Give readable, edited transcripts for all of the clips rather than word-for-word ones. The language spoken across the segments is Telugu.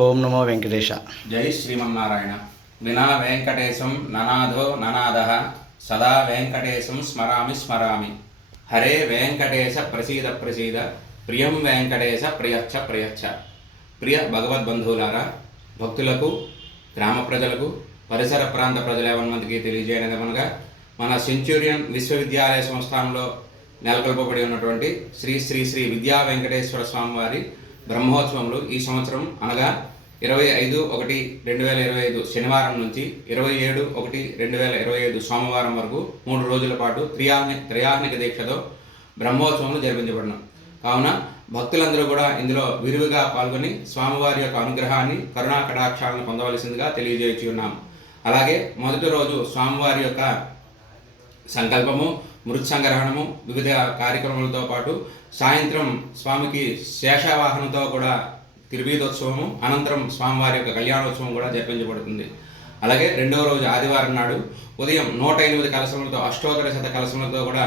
ఓం నమో వెంకటేశ. జై శ్రీమన్నారాయణ. వినా వెంకటేశం ననాథో ననాదః సదా వెంకటేశం స్మరామి స్మరామి. హరే వెంకటేశ ప్రసీద ప్రసీద, ప్రియం వెంకటేశ ప్రియచ్చ ప్రియచ్చ. ప్రియ భగవద్బంధువులారా, భక్తులకు, గ్రామ ప్రజలకు, పరిసర ప్రాంత ప్రజల మందికి తెలియజేయనదనగా, మన సెంచూరియన్ విశ్వవిద్యాలయ సంస్థానంలో నెలకొల్పబడి ఉన్నటువంటి శ్రీ శ్రీ శ్రీ విద్యా వెంకటేశ్వర స్వామి వారి బ్రహ్మోత్సవములు ఈ సంవత్సరం అనగా 25/1/2025 శనివారం నుంచి 27/1/2025 సోమవారం వరకు 3 రోజుల పాటు త్రయాహ్నిక దీక్షతో బ్రహ్మోత్సవములు జరిపించబడిన కావున భక్తులందరూ కూడా ఇందులో విరివిగా పాల్గొని స్వామివారి యొక్క అనుగ్రహాన్ని, కరుణా కటాక్షాలను పొందవలసిందిగా తెలియజేయచ్చు ఉన్నాం. అలాగే మొదటి రోజు స్వామివారి యొక్క సంకల్పము, మృత్ సంగ్రహణము, వివిధ కార్యక్రమాలతో పాటు సాయంత్రం స్వామికి శేషవాహనంతో కూడా తిరువీధోత్సవము, అనంతరం స్వామివారి యొక్క కళ్యాణోత్సవం కూడా జరిపించబడుతుంది. అలాగే రెండవ రోజు ఆదివారం నాడు ఉదయం 108 కలశములతో, అష్టోత్తర శత కలశములతో కూడా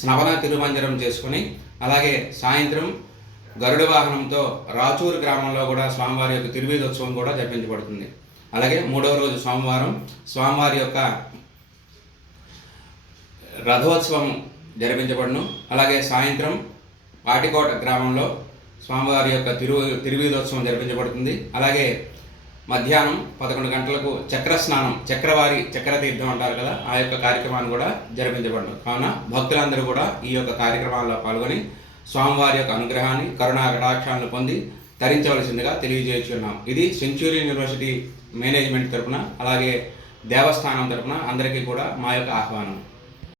స్నపన తిరుమంజనం చేసుకుని, అలాగే సాయంత్రం గరుడ వాహనంతో రాచూరు గ్రామంలో కూడా స్వామివారి యొక్క తిరువీధోత్సవం కూడా జరిపించబడుతుంది. అలాగే మూడవ రోజు సోమవారం స్వామివారి యొక్క రథోత్సవం జరిపించబడును. అలాగే సాయంత్రం పాటికోట గ్రామంలో స్వామివారి యొక్క తిరువీధోత్సవం జరిపించబడుతుంది. అలాగే మధ్యాహ్నం 11 గంటలకు చక్రస్నానం, చక్రతీర్థం అంటారు కదా, ఆ యొక్క కార్యక్రమాన్ని కూడా జరిపించబడును. కావున భక్తులందరూ కూడా ఈ యొక్క కార్యక్రమాల్లో పాల్గొని స్వామివారి యొక్క అనుగ్రహాన్ని, కరుణా కటాక్షాలను పొంది తరించవలసిందిగా తెలియజేస్తున్నాం. ఇది సెంచూరియన్ యూనివర్సిటీ మేనేజ్మెంట్ తరపున, అలాగే దేవస్థానం తరపున అందరికీ కూడా మా యొక్క ఆహ్వానం.